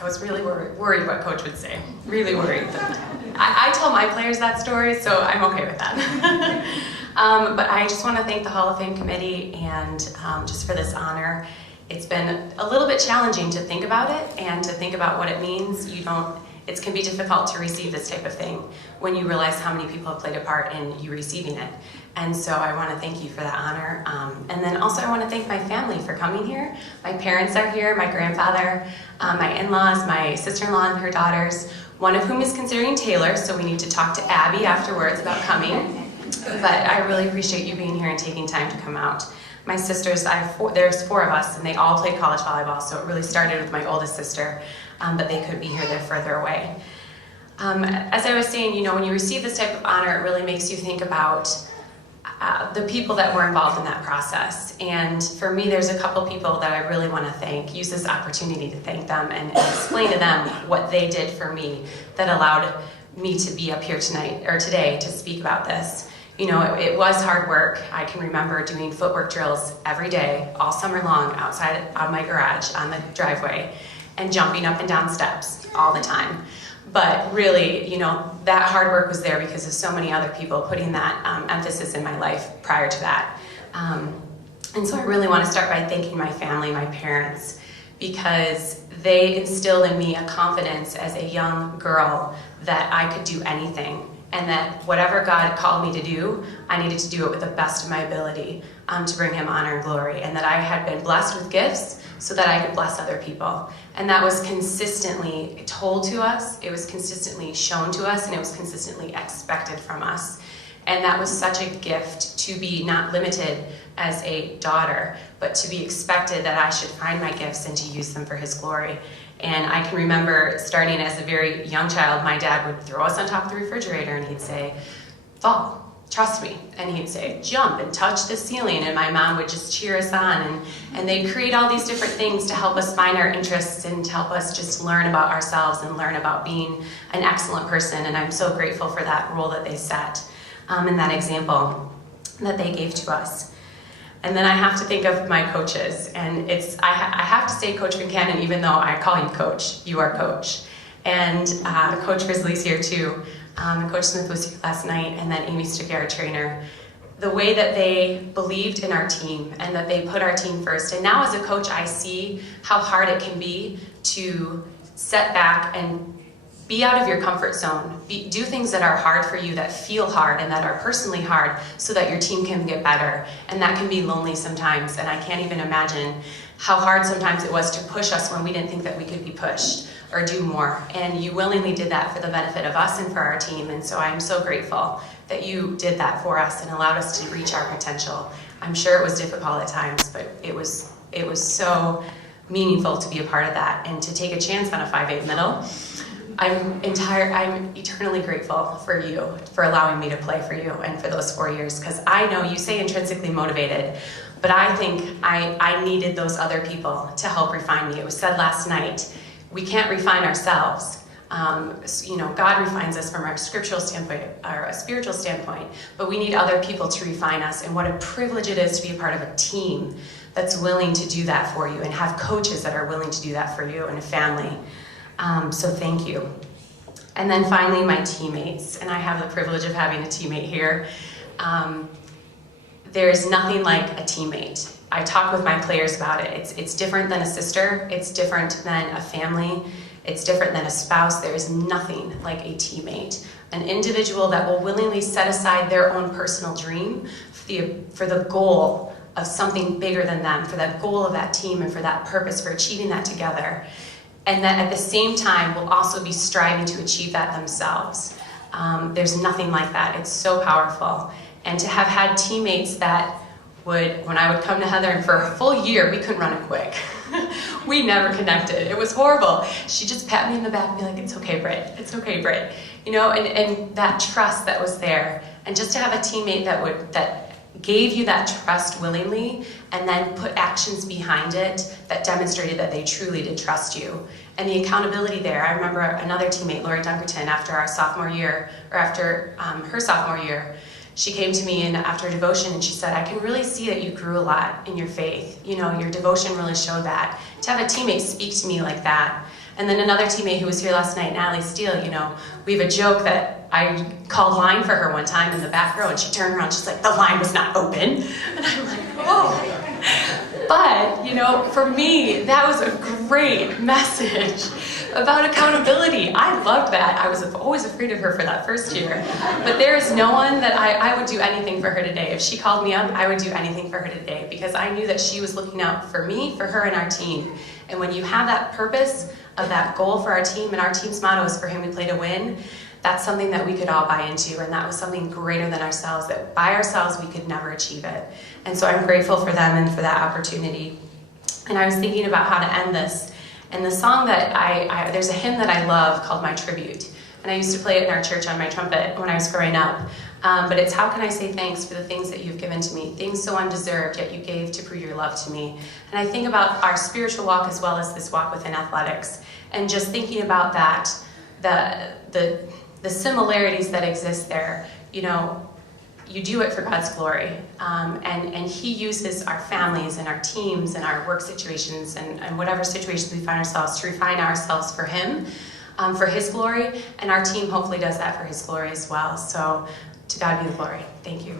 I was really worried what coach would say. Really worried. I tell my players that story, so I'm okay with that. But I just want to thank the Hall of Fame committee and just for this honor. It's been a little bit challenging to think about it and to think about what it means. It can be difficult to receive this type of thing when you realize how many people have played a part in you receiving it. And so I want to thank you for that honor. And then also I want to thank my family for coming here. My parents are here, my grandfather, my in-laws, my sister-in-law and her daughters, one of whom is considering Taylor, so we need to talk to Abby afterwards about coming. But I really appreciate you being here and taking time to come out. My sisters, there's 4 of us, and they all played college volleyball, so it really started with my oldest sister, but they could be here, they're further away. As I was saying, when you receive this type of honor, it really makes you think about the people that were involved in that process. And for me, there's a couple people that I really want to thank, use this opportunity to thank them and explain to them what they did for me that allowed me to be up here today to speak about this. It was hard work. I can remember doing footwork drills every day, all summer long, outside of my garage on the driveway, and jumping up and down steps all the time. But really, that hard work was there because of so many other people putting that emphasis in my life prior to that. And so I really want to start by thanking my family, my parents, because they instilled in me a confidence as a young girl that I could do anything, and that whatever God called me to do, I needed to do it with the best of my ability to bring him honor and glory, and that I had been blessed with gifts so that I could bless other people. And that was consistently told to us, it was consistently shown to us, and it was consistently expected from us. And that was such a gift to be not limited as a daughter, but to be expected that I should find my gifts and to use them for his glory. And I can remember starting as a very young child, my dad would throw us on top of the refrigerator and he'd say, "Fall, trust me." And he'd say, "Jump and touch the ceiling." And my mom would just cheer us on. And they'd create all these different things to help us find our interests and to help us just learn about ourselves and learn about being an excellent person. And I'm so grateful for that role that they set and that example that they gave to us. And then I have to think of my coaches, and I have to say Coach Buchanan, even though I call you Coach, you are Coach. And Coach Grizzly's here too, and Coach Smith was here last night, and then Amy Stuckey, our trainer. The way that they believed in our team and that they put our team first. And now as a coach, I see how hard it can be to set back and be out of your comfort zone. Do things that are hard for you, that feel hard and that are personally hard, so that your team can get better. And that can be lonely sometimes. And I can't even imagine how hard sometimes it was to push us when we didn't think that we could be pushed or do more. And you willingly did that for the benefit of us and for our team. And so I'm so grateful that you did that for us and allowed us to reach our potential. I'm sure it was difficult at times, but it was so meaningful to be a part of that and to take a chance on a 5'8" middle. I'm eternally grateful for you, for allowing me to play for you and for those 4 years, because I know you say intrinsically motivated, but I think I needed those other people to help refine me. It was said last night, we can't refine ourselves. God refines us from our scriptural standpoint, or a spiritual standpoint, but we need other people to refine us, and what a privilege it is to be a part of a team that's willing to do that for you and have coaches that are willing to do that for you and a family. So thank you. And then finally, my teammates, and I have the privilege of having a teammate here. There's nothing like a teammate. I talk with my players about it. It's different than a sister. It's different than a family. It's different than a spouse. There is nothing like a teammate. An individual that will willingly set aside their own personal dream for the goal of something bigger than them, for that goal of that team and for that purpose, for achieving that together. And that at the same time will also be striving to achieve that themselves. There's nothing like that. It's so powerful. And to have had teammates that when I would come to Heather, and for a full year, we couldn't run it quick. We never connected. It was horrible. She'd just pat me in the back and be like, "It's okay, Britt. It's okay, Britt." And that trust that was there. And just to have a teammate that gave you that trust willingly and then put actions behind it that demonstrated that they truly did trust you. And the accountability there. I remember another teammate, Lori Dunkerton, after her sophomore year, she came to me after devotion and she said, "I can really see that you grew a lot in your faith. Your devotion really showed that." To have a teammate speak to me like that And then another teammate who was here last night, Natalie Steele, you know, we have a joke that I called line for her one time in the back row, and she turned around, she's like, the line was not open. And I'm like, oh. But, you know, for me, that was a great message about accountability. I loved that. I was always afraid of her for that first year. But there is no one that I would do anything for her today. If she called me up, I would do anything for her today, because I knew that she was looking out for me, for her, and our team. And when you have that purpose of that goal for our team, and our team's motto is for him we play to win, that's something that we could all buy into, and that was something greater than ourselves, that by ourselves we could never achieve it. And so I'm grateful for them and for that opportunity. And I was thinking about how to end this, and the song that there's a hymn that I love called My Tribute, and I used to play it in our church on my trumpet when I was growing up. But it's, how can I say thanks for the things that you've given to me, things so undeserved, yet you gave to prove your love to me. And I think about our spiritual walk as well as this walk within athletics, and just thinking about that, the similarities that exist there. You know, you do it for God's glory, and He uses our families and our teams and our work situations and whatever situations we find ourselves to refine ourselves for Him, for His glory, and our team hopefully does that for His glory as well. So to God be the glory. Thank you.